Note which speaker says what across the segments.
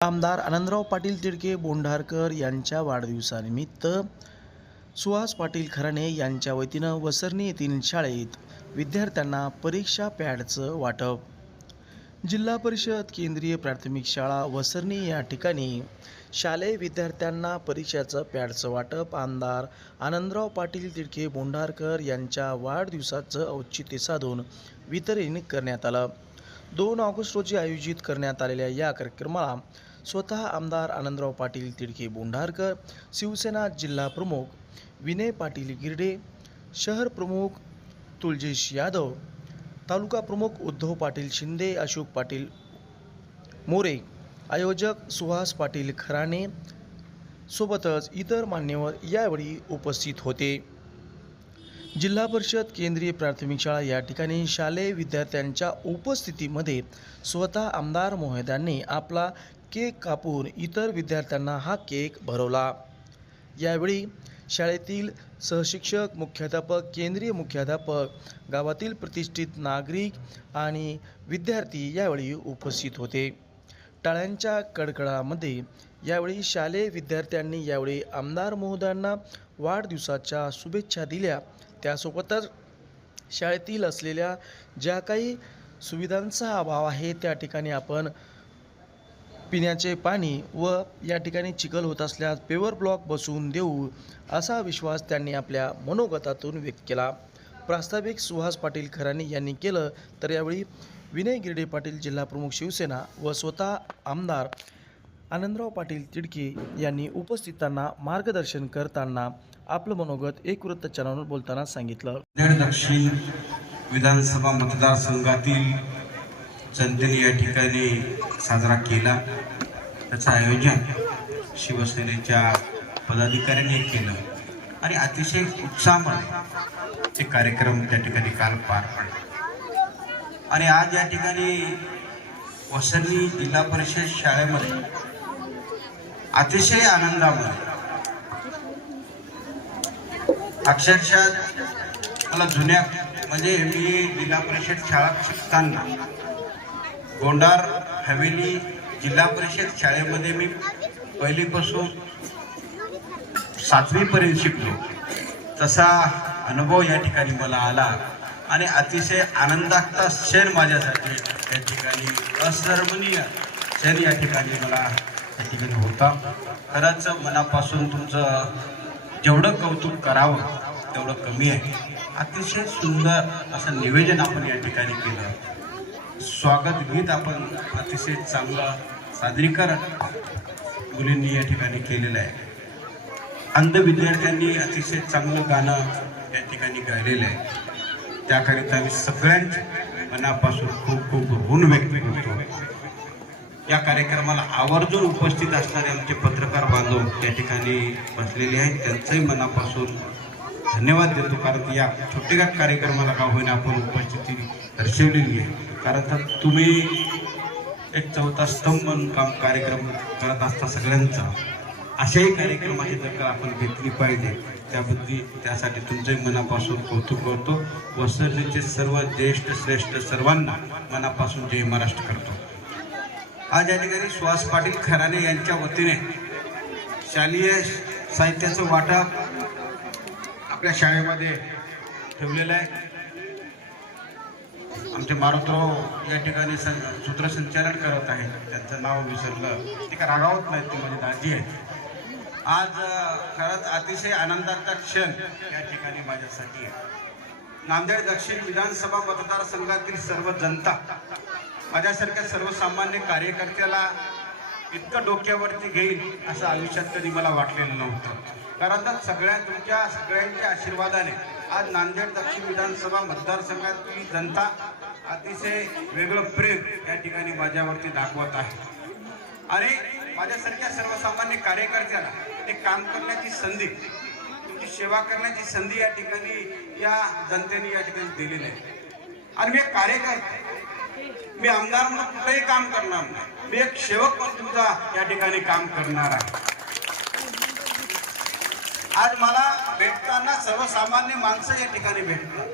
Speaker 1: आमदार आनंदराव पाटील तिडके बोंढारकर यांच्या वाढदिवसानिमित्त सुहास पाटील खराणे यांच्या वतीनं वसरणी येथील शाळेत विद्यार्थ्यांना परीक्षा पॅडचं वाटप. जिल्हा परिषद केंद्रीय प्राथमिक शाळा वसरणी या ठिकाणी शालेय विद्यार्थ्यांना परीक्षाचं पॅडचं वाटप. आमदार आनंदराव पाटील तिडके बोंढारकर यांच्या वाढदिवसाचं औचित्य साधून वितरण करण्यात आलं. दोन ऑगस्ट रोजी आयोजित करण्यात आलेल्या या कार्यक्रमाला स्वतः आमदार आनंदराव पाटील तिडके बोंढारकर शिवसेना जिल्हा प्रमुख विनय पाटील गिरडे शहर प्रमुख तुलजेश यादव तालुका प्रमुख उद्धव पाटील शिंदे अशोक पाटील मोरे आयोजक सुहास पाटील खराणे सोबतच इतर मान्यवर यावेळी उपस्थित होते. जिल्हा परिषद केंद्रीय प्राथमिक शाळा या ठिकाणी शालेय विद्यार्थ्यांच्या उपस्थितीमध्ये स्वतः आमदार महोदयांनी आपला केक कापून इतर विद्यार्थ्यांना हा केक भरवला. यावेळी शाळेतील सहशिक्षक मुख्याध्यापक केंद्रीय मुख्याध्यापक गावातील प्रतिष्ठित नागरिक आणि विद्यार्थी यावेळी उपस्थित होते. टाळ्यांच्या कडकडामध्ये यावेळी शालेय विद्यार्थ्यांनी यावेळी आमदार महोदयांना वाढदिवसाच्या शुभेच्छा दिल्या. त्यासोबतच शाळेतील असलेल्या ज्या काही सुविधांचा अभाव आहे त्या ठिकाणी आपण पिण्याचे पाणी व या ठिकाणी चिखल होत असल्यास पेवर ब्लॉक बसवून देऊ असा विश्वास त्यांनी आपल्या मनोगतातून व्यक्त केला. प्रास्ताविक सुहास पाटील खराणे यांनी केलं तर यावेळी विनय गिरडे पाटील जिल्हाप्रमुख शिवसेना व स्वतः आमदार आनंदराव पाटील तिडके यांनी उपस्थितांना मार्गदर्शन करताना आपलं मनोगत एक वृत्त चॅनलवर बोलताना सांगितलं.
Speaker 2: दक्षिण विधानसभा मतदारसंघातील जनतेने या ठिकाणी साजरा केला. त्याचं आयोजन शिवसेनेच्या पदाधिकाऱ्यांनी केलं. आणि अतिशय उत्साहामध्ये ते कार्यक्रम त्या ठिकाणी काल पार पडले. आणि आज या ठिकाणी वसंती जिल्हा परिषद शाळेमध्ये अतिशय आनंदामध्ये अक्षरशः मला जुन्या म्हणजे मी जिल्हा परिषद शाळा शिकताना गोंडार हवेली जिल्हा परिषद शाळेमध्ये मी पहिलीपासून सातवीपर्यंत शिकलो. तसा अनुभव या ठिकाणी मला आला आणि अतिशय आनंदाचा क्षण माझ्यासाठी या ठिकाणी असर्मनीय क्षण या ठिकाणी मला या ठिकाणी होता. खरंच मनापासून तुमचं जेवढं कौतुक करावं तेवढं कमी आहे. अतिशय सुंदर असं निवेदन आपण या ठिकाणी केलं. स्वागत गीत आपण अतिशय चांगलं सादरीकरण मुलींनी या ठिकाणी केलेलं आहे. अंध विद्यार्थ्यांनी अतिशय चांगलं गाणं या ठिकाणी गायलेलं आहे. त्याकरिता मी सगळ्यांच्या मनापासून खूप खूप ऋण व्यक्त करतो. या कार्यक्रमाला आवर्जून उपस्थित असणारे आमचे पत्रकार बांधव या ठिकाणी बसलेले आहेत. त्यांचंही मनापासून धन्यवाद देतो. कारण या छोट्या कार्यक्रमाला का होईना आपण उपस्थिती दर्शवलेली आहे. कारण तर तुम्ही एक चौथा स्तंभ म्हणून काम कार्यक्रम करत असता सगळ्यांचा. अशाही कार्यक्रमाची दखल आपण घेतली पाहिजे. त्याबद्दल त्यासाठी तुमचंही मनापासून कौतुक करतो वसरलीचे सर्व ज्येष्ठ श्रेष्ठ सर्वांना मनापासून जय महाराष्ट्र करतो. आज या ठिकाणी सुहास पाटील खराणे यांच्या वतीने शालेय साहित्याचं वाटप आपल्या शाळेमध्ये ठेवलेलं आहे. आमचे मारुतराव या ठिकाणी सं सूत्रसंचालन करत आहेत. त्यांचं नाव विसरलं. ते का रागावत नाहीत ते माझे दाजी आहेत. आज खरंच अतिशय आनंदाचा क्षण या ठिकाणी माझ्यासाठी आहे. नांदेड दक्षिण विधानसभा मतदारसंघातील सर्व जनता माझ्यासारख्या सर्वसामान्य कार्यकर्त्याला इतकं डोक्यावरती घेईल असं आयुष्यात कधी मला वाटलेलं नव्हतं. कारण तर सगळ्या तुमच्या सगळ्यांच्या आशीर्वादाने आज नांदेड दक्षिण विधानसभा मतदारसंघातली जनता अतिशय वेगळं प्रेम या ठिकाणी माझ्यावरती दाखवत आहे. आणि माझ्यासारख्या सर्वसामान्य कार्यकर्त्याला ते काम करण्याची संधी तुमची सेवा करण्याची संधी या ठिकाणी या जनतेने या ठिकाणी दिलेली आहे. आणि मी एक मी आमदार म्हणून कुठलंही काम करणार नाही. मी एक सेवक म्हणून तुमचा या ठिकाणी काम करणार आहे. आज मला भेटताना सर्वसामान्य माणसं या ठिकाणी भेटतात.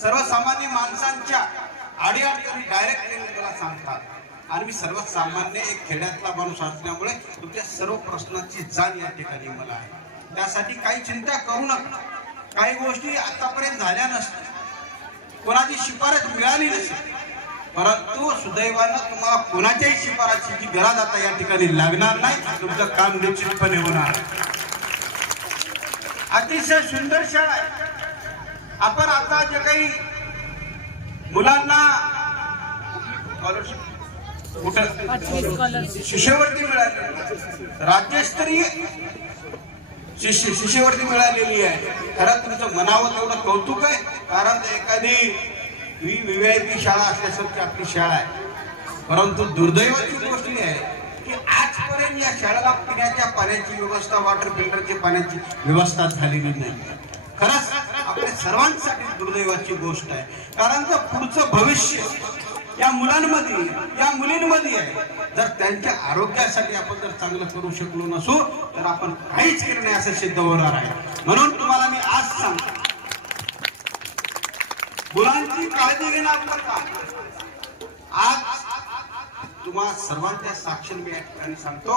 Speaker 2: सर्वसामान्य माणसांच्या अडीअडचणी डायरेक्ट मला सांगतात. आणि मी सर्वसामान्य एक खेड्यातला माणूस असल्यामुळे तुमच्या सर्व प्रश्नांची जाण या ठिकाणी मला आहे. त्यासाठी काही चिंता करू नका. काही गोष्टी आतापर्यंत झाल्या नसतील. कोणाची शिफारस मिळाली नसेल. परंतु सुदैवानं तुम्हाला कोणाच्याही शिफारशीची गरज आता या ठिकाणी लागणार नाही. तुमचं काम निश्चितपणे होणार. अतिशय सुंदर शाळा आहे. आपण आता जे काही मुलांना कुठं? शिष्यवृत्ती मिळाली राज्यस्तरीय शिष्य शिष्यवृत्ती मिळालेली आहे. खरं तुमचं मनावर तेवढं कौतुक आहे. कारण एखादी व्ही आय पी शाळा असल्यासारखी आपली शाळा आहे. परंतु दुर्दैवाची गोष्ट आहे की आजपर्यंत या शाळेला पिण्याच्या पाण्याची व्यवस्था वॉटर फिल्टरची पाण्याची व्यवस्था झालेली नाही. खरंच आपल्या सर्वांसाठी दुर्दैवाची गोष्ट आहे. कारण तर पुढचं भविष्य या मुलांमध्ये या मुलींमध्ये आहे जर त्यांच्या आरोग्यासाठी आपण जर चांगलं करू शकलो नसू तर आपण काहीच केलं नाही असं सिद्ध होणार आहे. म्हणून तुम्हाला मी आज सांगतो. मुलांची काळजी घेणार आज तुम्हा सर्वांच्या साक्षर मी या ठिकाणी सांगतो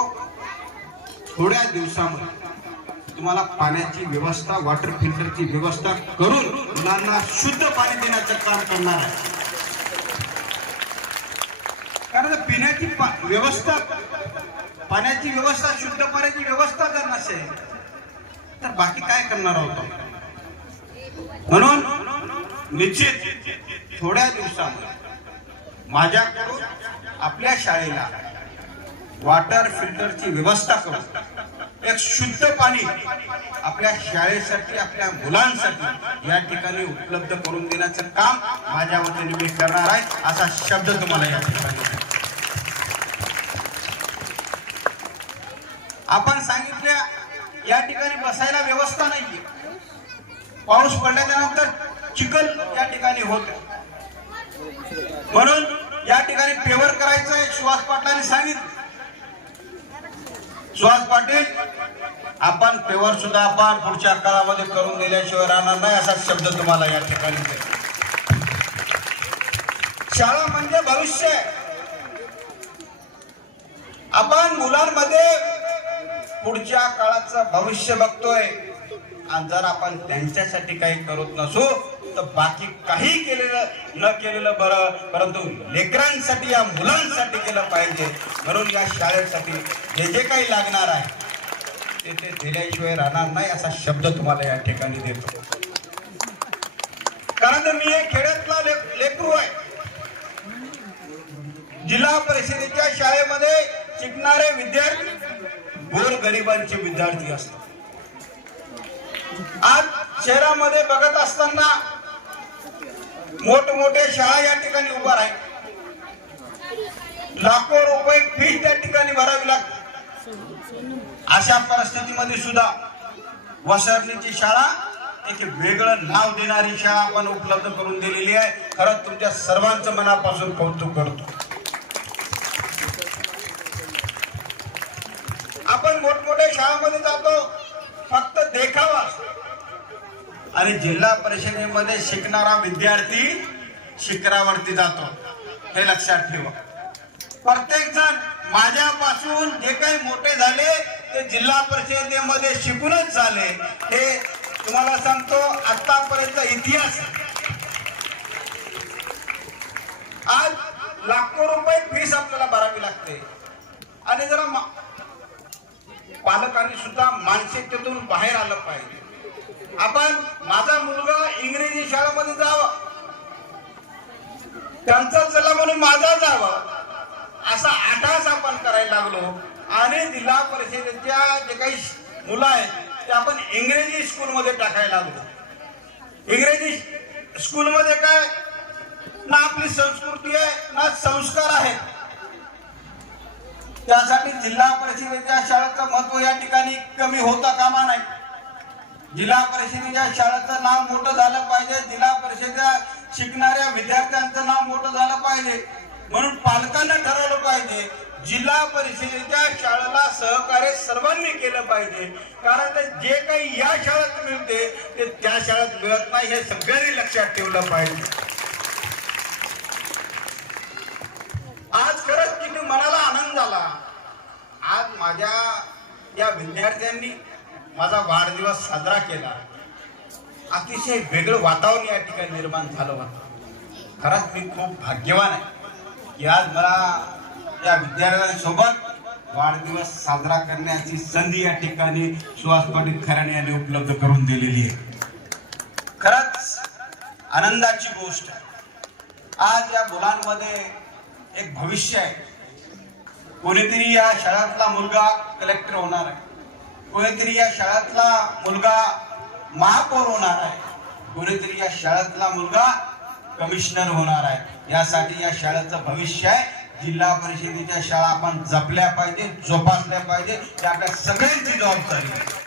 Speaker 2: थोड्या दिवसामध्ये तुम्हाला पाण्याची व्यवस्था वॉटर फिल्टरची व्यवस्था करून मुलांना शुद्ध पाणी देण्याचं काम करणार आहे. कारण पिण्याची व्यवस्था पाण्याची व्यवस्था शुद्ध पाण्याची व्यवस्था जर नसेल तर बाकी काय करणार आहोत म्हणून निश्चित थोड्या दिवसामध्ये माझ्याकडून आपल्या शाळेला वॉटर फिल्टरची व्यवस्था करू एक शुद्ध पाणी आपल्या शाळेसाठी आपल्या मुलांसाठी या ठिकाणी उपलब्ध करून देण्याचं काम माझ्या वतीने मी करणार आहे. असा शब्द तुम्हाला या ठिकाणी आपण सांगितल्या या ठिकाणी बसायला व्यवस्था नाहीये. पाऊस पडल्यानंतर चिखल या ठिकाणी होत. म्हणून या ठिकाणी पेवर करायचं आहे सुहास पाटलांनी सांगितलं. सुहास पाटील आपण पेवर सुद्धा आपण पुढच्या काळामध्ये करून दिल्याशिवाय राहणार नाही असा शब्द तुम्हाला या ठिकाणी शाळा म्हणजे भविष्य. आपण मुलांमध्ये पुढच्या काळाचं भविष्य बघतोय. आणि जर आपण त्यांच्यासाठी काही करत नसू तर बाकी काही केलेलं न केलेलं बरं परंतु लेकरांसाठी या मुलांसाठी केलं पाहिजे. म्हणून या शाळेसाठी जे जे काही लागणार आहे ते ते दिल्याशिवाय राहणार नाही असा शब्द तुम्हाला या ठिकाणी देतो. कारण मी हे खेड्यातला लेकरू आहे. जिल्हा परिषदेच्या शाळेमध्ये शिकणारे विद्यार्थी गोर गरिबांचे विद्यार्थी असतात. आज शहरामध्ये बघत असताना मोठमोठे शाळा या ठिकाणी उभा आहे लाखो रुपये फी त्या ठिकाणी भरावी लागते. अशा परिस्थितीमध्ये सुद्धा वसरलीची शाळा एक वेगळं नाव देणारी शाळा आपण उपलब्ध करून दिलेली आहे. खरंच तुमच्या सर्वांचं मनापासून कौतुक करतो. आपण मोठमोठ्या शाळामध्ये जातो. फक्त आणि जिल्हा परिषदेमध्ये शिकणारा विद्यार्थी शिखरावरती जातो. हे लक्षात ठेवा. प्रत्येक जण माझ्यापासून जे काही मोठे झाले ते जिल्हा परिषदेमध्ये शिकूनच झाले. हे तुम्हाला सांगतो आतापर्यंत इतिहास. आज लाखो रुपये फीस आपल्याला भरावी लागते. आणि जरा पालकांनी सुद्धा मानसिकतेतून बाहेर आलं पाहिजे. आपण माझा मुलगा इंग्रजी शाळेमध्ये जावा. त्यांचा चला म्हणून माझा जावा. असा आठास आपण करायला लागलो. आणि जिल्हा परिषदेच्या जे काही मुलं आहेत ते आपण इंग्रजी स्कूलमध्ये टाकायला लागलो. इंग्रजी स्कूलमध्ये काय? ना आपली संस्कृती आहे ना संस्कार आहेत. त्यासाठी जिल्हा परिषदेच्या शाळेचं महत्त्व या ठिकाणी कमी होता कामा नाही. जिल्हा परिषदेच्या शाळेचं नाव मोठं झालं पाहिजे. जिल्हा परिषदेच्या शिकणाऱ्या विद्यार्थ्यांचं नाव मोठं झालं पाहिजे. म्हणून पालकांना ठरवलं पाहिजे जिल्हा परिषदेच्या शाळेला सहकार्य सर्वांनी केलं पाहिजे. कारण जे काही या शाळेत मिळते ते त्या शाळेत मिळत नाही हे सगळ्यांनी लक्षात ठेवलं पाहिजे. आज खरंच तुम्ही मनाला आनंद झाला. आज माझ्या या विद्यार्थ्यांनी माझा वाढदिवस साजरा केला. अतिशय वेगळं वातावरण या ठिकाणी निर्माण झालं होतं. खरंच मी खूप भाग्यवान आहे की आज मला या विद्यार्थ्यांसोबत वाढदिवस साजरा करण्याची संधी या ठिकाणी सुहास पाटील खराणे यांनी उपलब्ध करून दिलेली आहे. खरंच आनंदाची गोष्ट आज या मुलांमध्ये एक भविष्य आहे. कोणीतरी या शहरातला मुलगा कलेक्टर होणार आहे. कोणीतरी या शाळेतला मुलगा महापौर होणार आहे. कोणीतरी या शाळेतला मुलगा कमिशनर होणार आहे. यासाठी या शाळेचं भविष्य आहे. जिल्हा परिषदेच्या शाळा आपण जपल्या पाहिजे जोपासल्या पाहिजे. ही आपल्या सगळ्यांची जबाबदारी आहे.